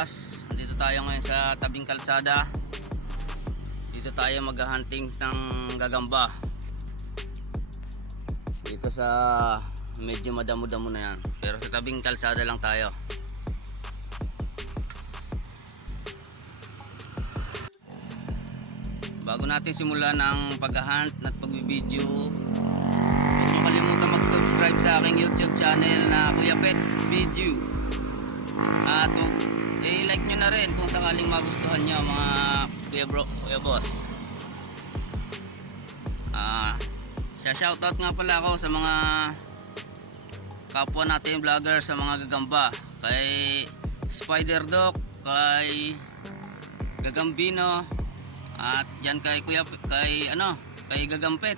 boss. Dito tayo ngayon sa tabing kalsada. Dito tayo maghahunting ng gagamba. Dito sa medyo madamo-damo na yan. Pero sa tabing kalsada lang tayo. Bago natin simulan ang paghahunt at pagbibideo, huwag mo kalimutan mag-subscribe sa aking YouTube channel na Kuya Pets Video. At huwag- i-like nyo na rin kung sakaling magustuhan nyo mga Kuya Bro, Kuya Boss. Ah, siya shoutout nga pala ako sa mga kapwa natin vlogger sa mga gagamba. Kay Spider Doc, kay Gagambino, at yan kay Kuya kay ano, kay Gagampet.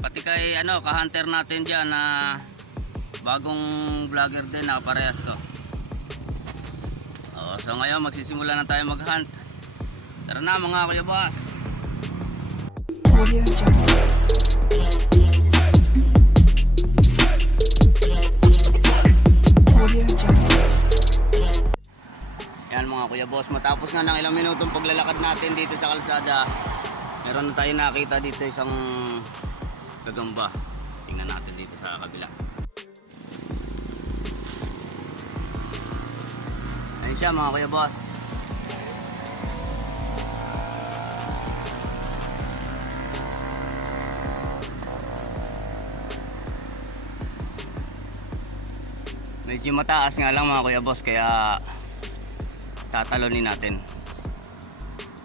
Pati kay ano, ka-hunter natin diyan na bagong vlogger din na parehas ko. So ngayon magsisimula na tayo mag-hunt. Tara na mga kuya boss. Yan mga kuya boss, matapos nga ng ilang minutong paglalakad natin dito sa kalsada, meron na tayo nakita dito isang gagamba. Tingnan natin dito sa kabila. Ayun siya mga kuya boss. Medyo mataas nga lang mga kuya boss kaya tatalonin natin.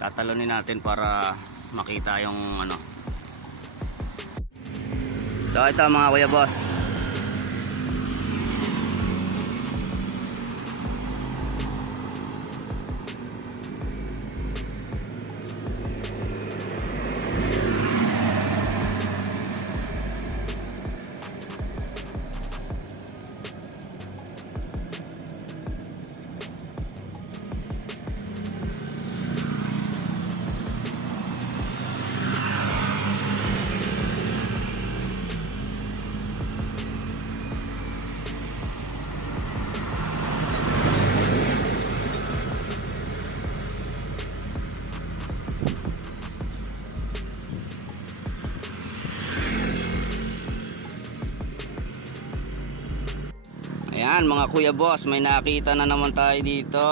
Tatalonin natin para makita yung ano. So ito mga kuya boss ayan mga kuya boss may nakita na naman tayo dito.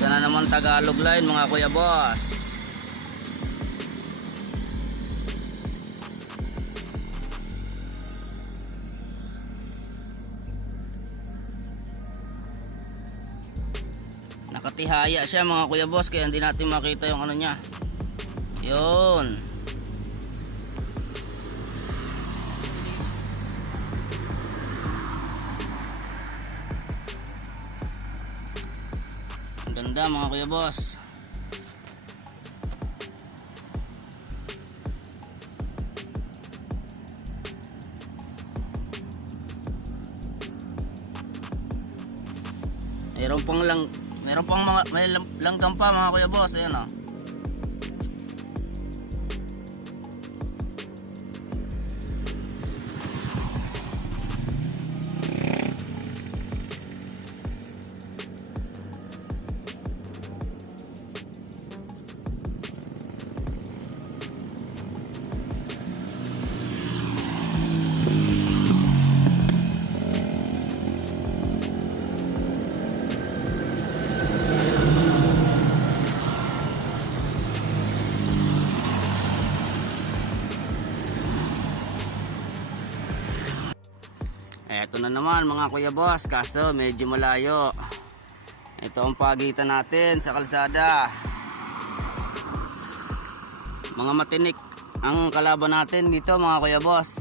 Sana naman Tagalog line mga kuya boss. Nakatihaya siya mga kuya boss kaya hindi natin makita yung ano niya. Yun ganda mga kuya boss Meron pang lang Meron pang mga may lang- langgam pa mga kuya boss ayan oh. Eto na naman mga kuya boss, kaso medyo malayo. Ito ang pagitan natin sa kalsada. Mga matinik ang kalaban natin dito mga kuya boss.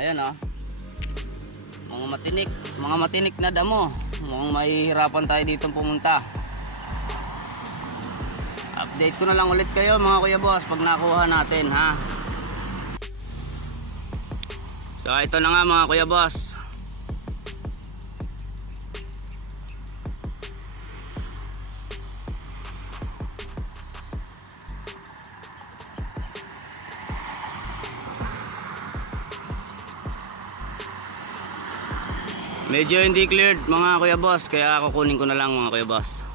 Ayan oh. Mga matinik, mga matinik na damo. Mukhang mahihirapan tayo dito pumunta. Update ko na lang ulit kayo mga kuya boss pag nakuha natin ha. So ito na nga mga kuya boss. Medyo hindi cleared mga kuya boss kaya kukunin ko na lang mga kuya boss.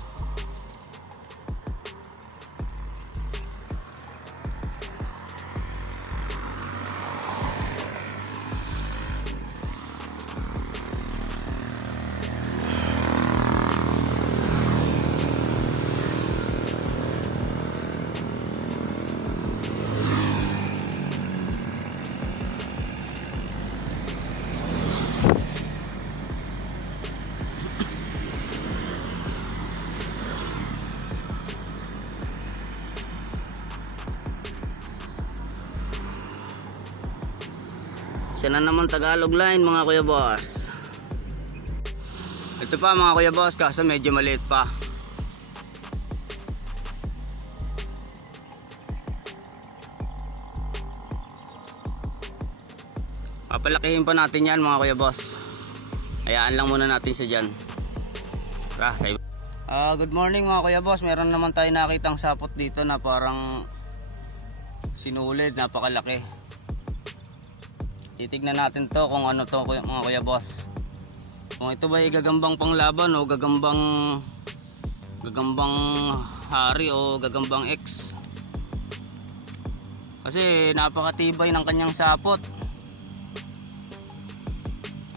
Siya na naman Tagalog line mga kuya boss. Ito pa mga kuya boss, kaso medyo maliit pa. Papalakihin pa natin yan mga kuya boss. Hayaan lang muna natin siya dyan. Tara. Ah, good morning mga kuya boss. Meron naman tayo nakitang sapot dito na parang sinulid, napakalaki. Titignan natin to kung ano to mga kuya boss. Kung ito ba ay gagambang panglaban o gagambang gagambang hari o gagambang X. Kasi napakatibay ng kanyang sapot.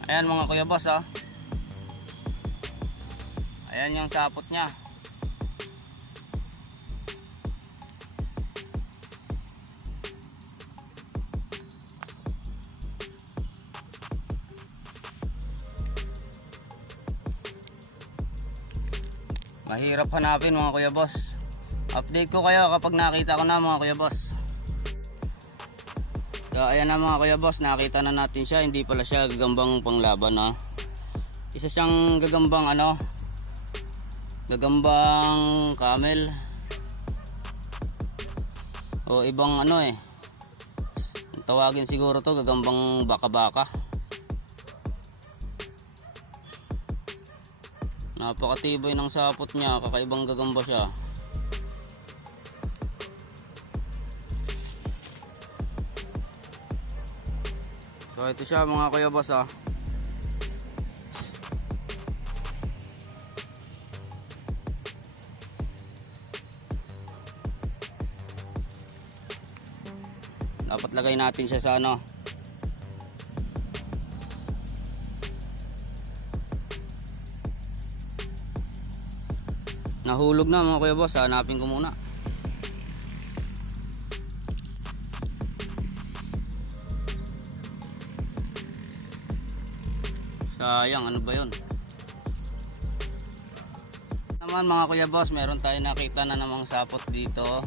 Ayan mga kuya boss ah. Ayan yung sapot niya. Mahirap hanapin mga kuya boss. Update ko kayo kapag nakita ko na mga kuya boss. So ayan na mga kuya boss, nakita na natin siya. Hindi pala siya gagambang panglaban ha. Isa siyang gagambang ano, gagambang camel. O ibang ano eh. Tawagin siguro to gagambang baka-baka. Napakatibay ng sapot niya, kakaibang gagamba siya. So ito siya mga kuya boss ah. Dapat lagay natin siya sa ano. Nahulog na mga kuya boss, hanapin ko muna. Sayang, ano ba 'yon? Naman mga kuya boss, meron tayo nakita na namang sapot dito.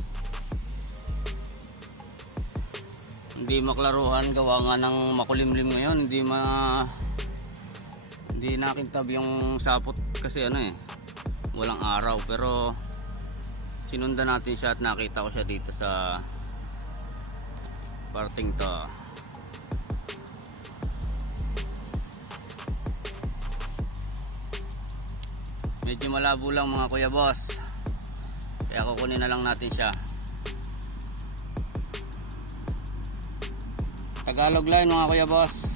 Hindi maklaruhan gawa nga ng makulimlim ngayon, hindi ma hindi nakintab yung sapot kasi ano eh walang araw. Pero sinundan natin siya at nakita ko siya dito sa parting to. Medyo malabo lang mga kuya boss. Kaya kukunin na lang natin siya. Tagalog line mga kuya boss